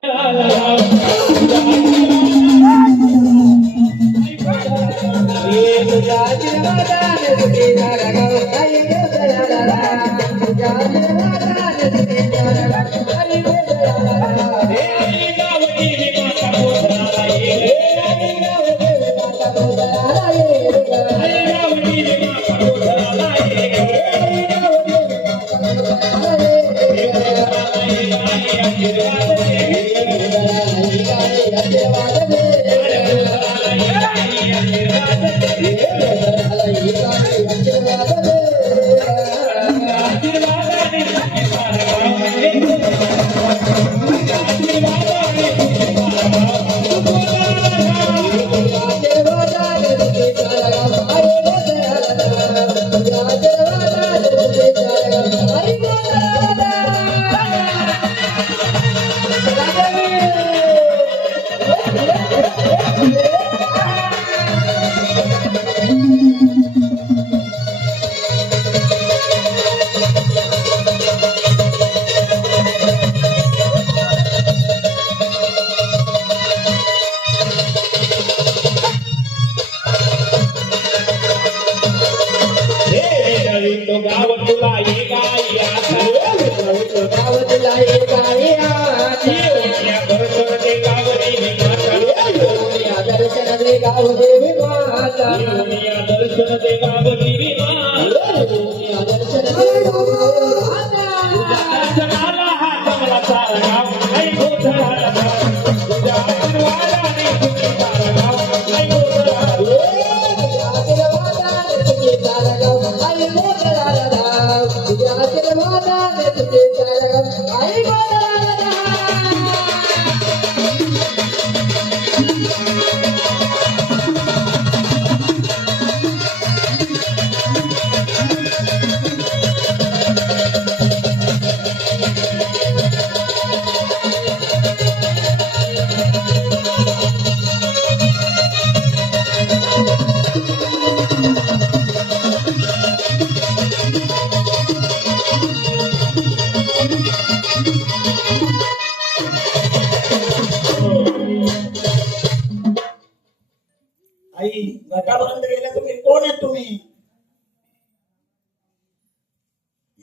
Yeah. तो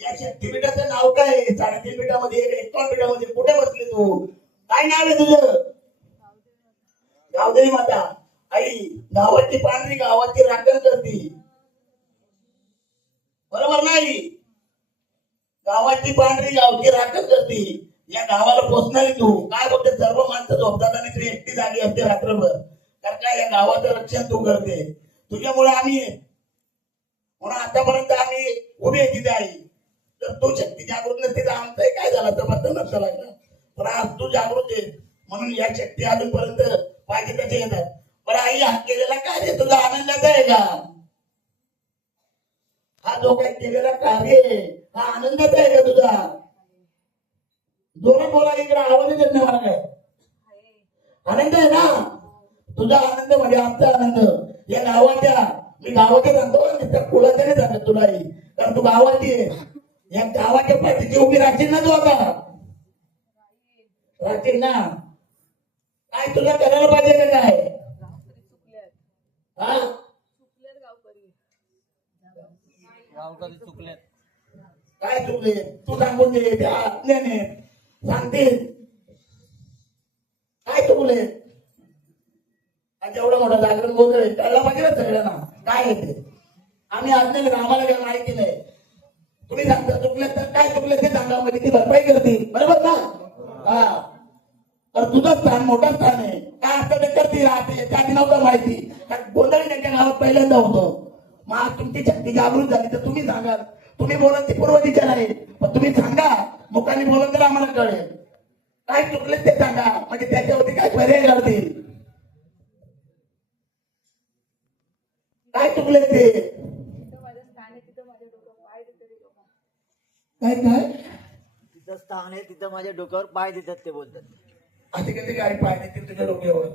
या शक्तीपीठाचं नाव काय आहे? साडेतीन पीठामध्ये एकावन्न पीठामध्ये कुठे बसले तू? काय नाव आहे तुझं? गावदेवी माता. आई गावाची पांढरी गावाची राखण करते. बरोबर नाही? गावाची पांढरी गावची राखण करते. या गावाला पोचणारी तू. काय बोलते? सर्व माणसं झोपतात आणि तू एकटी जागी असते रात्रभर. कारण काय? या गावाचं रक्षण तू करते. तुझ्यामुळे आम्ही म्हणून आतापर्यंत आम्ही उभी आहे तिथे आई. तर तू शक्ती जागृत नसते तर आमचं काय झालं? तर मात्र नसता लागला पण आज तू जागृत आहे. म्हणून या शक्ती अजूनपर्यंत पाहिजे त्याचे येतात. पण आई हा केलेला कार्य तुझा आनंदाचा आहे का? हा जो काही केलेला कार्य हा आनंदाचा आहे का तुझा? दोन्ही बोला इकडे आवाज येत नाही मला काय? आनंद आहे ना? तुझा आनंद म्हणजे आमचा आनंद. या नावाच्या मी गावाच्या सांगतो त्या कुलाच्या नाही सांगत तुलाही कारण तू गावाची आहे. या गावाच्या पाठीची उभी राहशील ना तू आता. राहशील ना? काय तुला करायला पाहिजे का काय? हा? गावकरी चुकलेत. काय चुकले तू सांगून दे त्या आज्ञाने सांगतील. काय चुकले एवढा मोठा जागरण गोंधळ आहे. त्याला पाहिजे सगळ्यांना? काय आहे ते? आम्ही आज्ञाने आम्हाला काय माहिती नाही तुम्ही सांगता चुकले तर काय चुकले ते सांगा म्हणजे ती भरपाई करतील बरोबर ना? हा. तर तुझं स्थान मोठं स्थान आहे. काय असतं ते करते राहते. त्या आधी नव्हतं माहिती. कारण गोंधळ त्यांच्या गावात पहिल्यांदा होतं. मग आज तुमची शक्ती जागृत झाली. तर तुम्ही सांगाल. तुम्ही बोलत ती पूर्व दिशा आहे. पण तुम्ही सांगा. मुखाने बोलत तर आम्हाला कळेल. काय चुकले ते सांगा. म्हणजे त्याच्यावरती काय पर्याय काढतील काय चुकले ते? काय काय? तिथं स्थान आहे तिथं माझ्या डोक्यावर पाय देतात ते बोलतात. असे कधी गाडी पाय देतील तुझ्या डोक्यावर?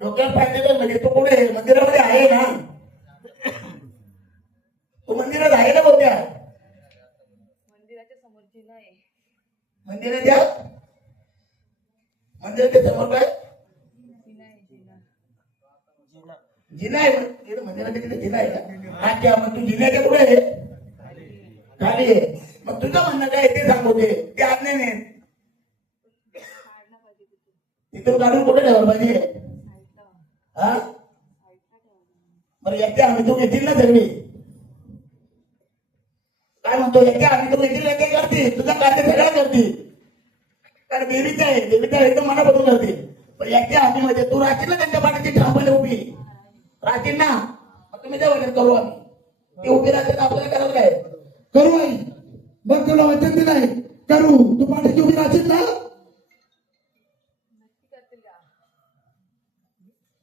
डोक्यावर पाय देतात म्हणजे तू कुठे आहे? मंदिरामध्ये आहे ना? तू मंदिरात आहे ना कोणत्या? मंदिराच्या समोर जिना आहे मंदिराच्या मंदिराच्या समोर काय? जिना आहे मंदिराच्या तिथे जिना आहे का? अच्छा मग तू जिन्याच्या पुढे आहे. झाली. आहे मग तुझं म्हणणं काय ते सांगू दे. ते नाही तिथं काढून कुठे ठेवायला पाहिजे? हा? बरं येते आम्ही तू घेतील ना सगळी काय म्हणतो येते आम्ही तू घेतील येते करते तुझा कार्य सगळं करते कारण देवीचं आहे देवीचं आहे तर मनापासून करते पण येते आम्ही म्हणजे तू राहतील ना त्यांच्या पाण्याची ठांबले उभी. राहतील ना? मग तुम्ही तेव्हा करू आम्ही. ते उभी राहते तर आपल्याला करायला काय? करू आई. बघ तुला वचन दिलंय करू. तू पाठीची उभी राहशील ना?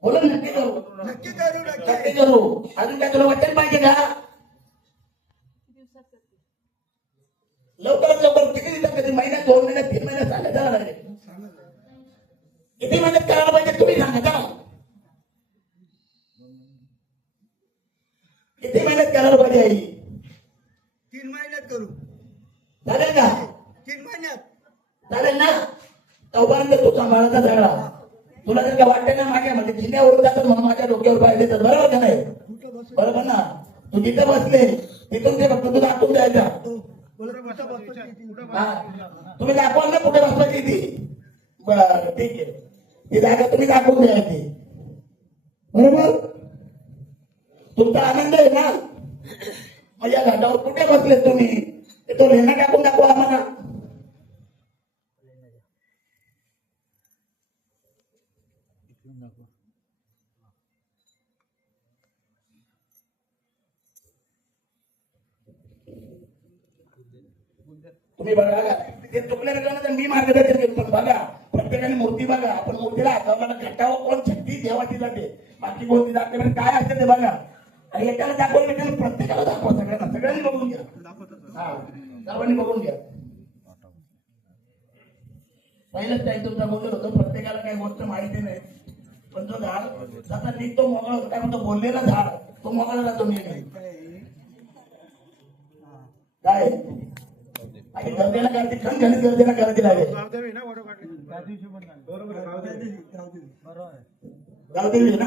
बोला नक्की करू. नक्की करू नक्की. करू. अजून काय तुला वचन पाहिजे का? लवकरात लवकर किती दिवसात कधी महिन्यात दोन महिन्यात तीन महिन्यात ना रे. किती महिन्यात करायला पाहिजे तुम्ही सांगा. चला किती मेहनत करायला पाहिजे आई? तीन महिन्यात करू. चालेल का? तीन महिन्यात. चालेल ना? तोपर्यंत तू सांभाळायचा सगळा तुला जर का वाटतं ना माझ्या म्हणजे जिल्ह्यावरून जातात म्हणून माझ्या डोक्यावर पाय देतात बरोबर का नाही? बरोबर ना? तू जिथं बसले तिथून ते फक्त तू दाखवून द्यायचा. तुम्ही दाखवाल ना कुठे बसवायची ती बर ठीक आहे. ती जागा तुम्ही दाखवून द्यायची बरोबर? तुमचा आनंद आहे ना? मग या घाटावर कुठे बसले तुम्ही? ते तो लेणा टाकून दाखवा आम्हाला. तुम्ही बघा ते चुकले तर मी मार्गदर्शन केलं पण बघा प्रत्येकाने मूर्ती बघा आपण मूर्तीला हातावला घटावं कोण शक्ती देवाची जाते? बाकी कोणती जाते? काय असते ते बघा. आणि एकाला दाखवून भेटेल प्रत्येकाला दाखवा सगळ्यांना. सगळ्यांनी बघून घ्या. हा सर्वांनी बघून घ्या. पहिलंच टाइम तुमचा बोलत होतो प्रत्येकाला काही गोष्ट माहिती नाही. पण तो झाड जसा निघतो मोकळा होतो, काय म्हणतो बोललेला झाड तो मोकळा राहतो नेहमी काय? आणि गर्दीला करते खण घालीत गर्दीला करायची लागेल. गावदेवी ना?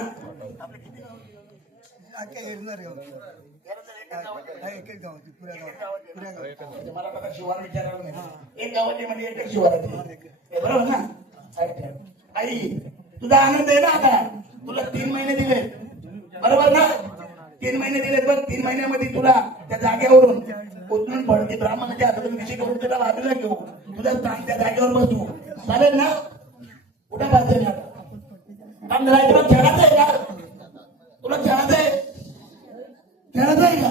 म्हणजे मला आता शिवार विचारायला नाही. एक गावाची म्हणजे एक शिवाराची. हे बरोबर ना? अच्छा. आई तुझा आनंद आहे ना आता? तुला तीन महिने दिले. बरोबर ना? तीन महिने दिले बघ तीन महिन्यामध्ये तुला त्या जागेवरून उचलून पडते. ब्राह्मणाच्या हातातून विषय करून तुला बाजूला घेऊ. तुझं स्थान त्या जागेवर बसू. चालेल ना? कुठं पाहिजे ना काम करायचं तुला खेळायचं आहे का तुला खेळायचं आहे खेळायचं आहे का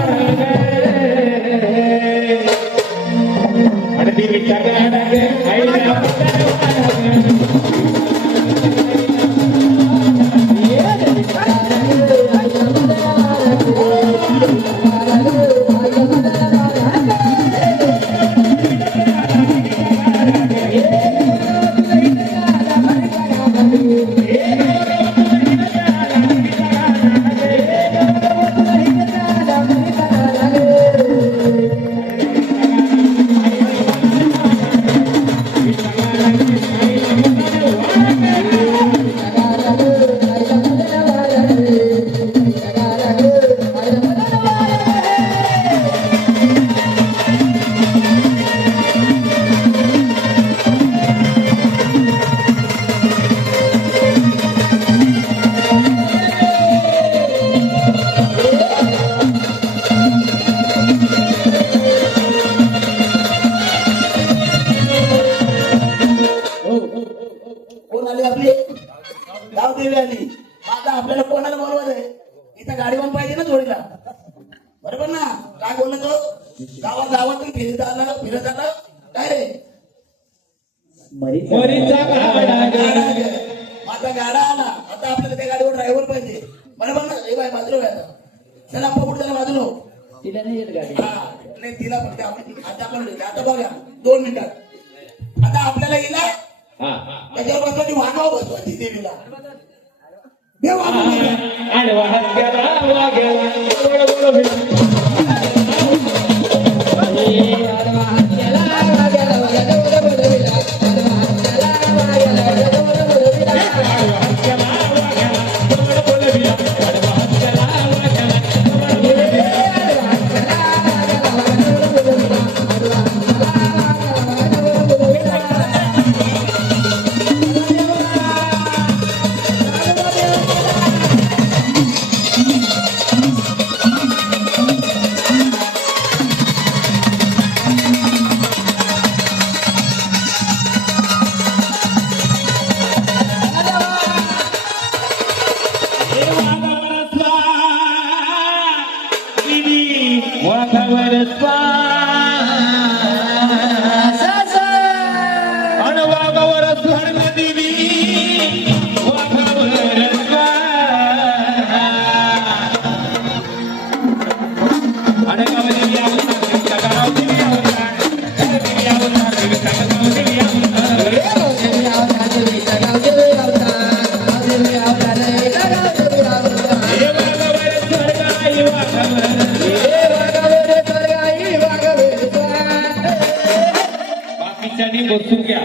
आता आपल्याला कोणाला बरोबर आहे इथं गाडीवर पाहिजे ना जोडीला. बरोबर ना? काय बोलणं तो गावात गावात फिरत आला फिरत आला काय रे माझा गाडा आला आता आपल्याला त्या गाडीवर ड्रायव्हर पाहिजे. बरोबर ना? हे बाय बाजूला आता. चला आपण कुठे त्याला बाजूलो. तिला नाही येत गाडी. नाही तिला फक्त आपण आता आपण आता बघा. दोन मिनिटात आता आपल्याला येणार? त्याच्यावर बसवायची वाहनावर बसवायची देवीला. يا وعد أنا واحد قبل وقت What power is fine. বস্তুকে